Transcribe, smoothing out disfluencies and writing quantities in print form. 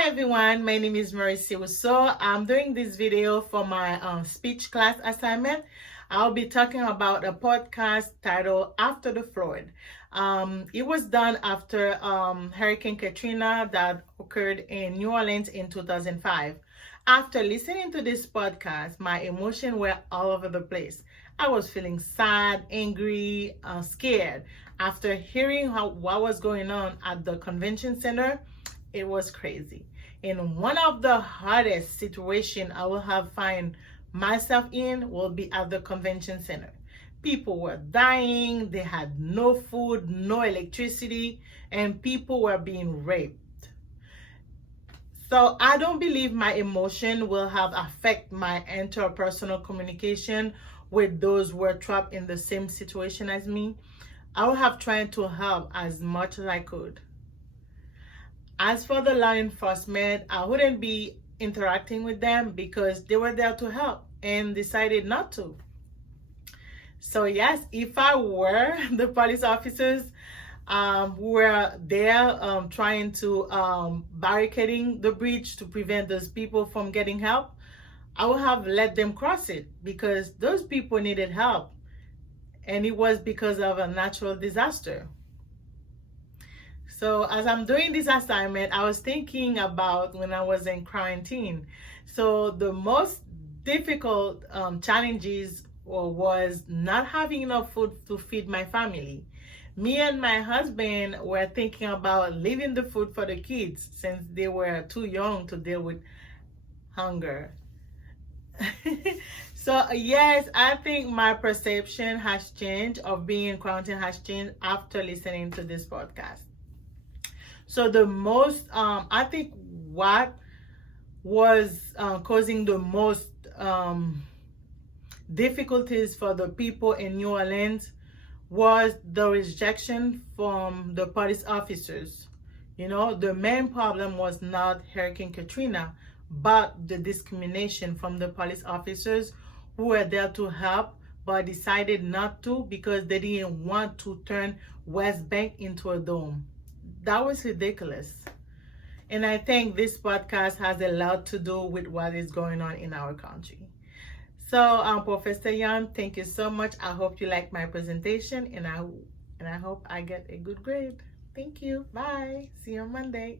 Hi everyone, my name is Marcy. So I'm doing this video for my speech class assignment. I'll be talking about a podcast titled After the Flood. It was done after Hurricane Katrina that occurred in New Orleans in 2005. After listening to this podcast, my emotions were all over the place. I was feeling sad, angry, scared. After hearing what was going on at the convention center, it was crazy. And one of the hardest situation I will have find myself in will be at the convention center. People were dying, they had no food, no electricity, and people were being raped. So I don't believe my emotion will have affect my interpersonal communication with those who were trapped in the same situation as me. I will have tried to help as much as I could. As for the law enforcement, I wouldn't be interacting with them because they were there to help and decided not to. So yes, if I were the police officers who were there trying to barricading the bridge to prevent those people from getting help, I would have let them cross it because those people needed help. And it was because of a natural disaster. So as I'm doing this assignment, I was thinking about when I was in quarantine. So the most difficult challenges was not having enough food to feed my family. Me and my husband were thinking about leaving the food for the kids since they were too young to deal with hunger. So yes, I think my perception has changed of being in quarantine has changed after listening to this podcast. So the most, I think what was causing the most difficulties for the people in New Orleans was the rejection from the police officers. You know, the main problem was not Hurricane Katrina, but the discrimination from the police officers who were there to help but decided not to because they didn't want to turn West Bank into a dome. That was ridiculous. And I think this podcast has a lot to do with what is going on in our country. So Professor Yane, thank you so much. I hope you like my presentation and I hope I get a good grade. Thank you. Bye. See you on Monday.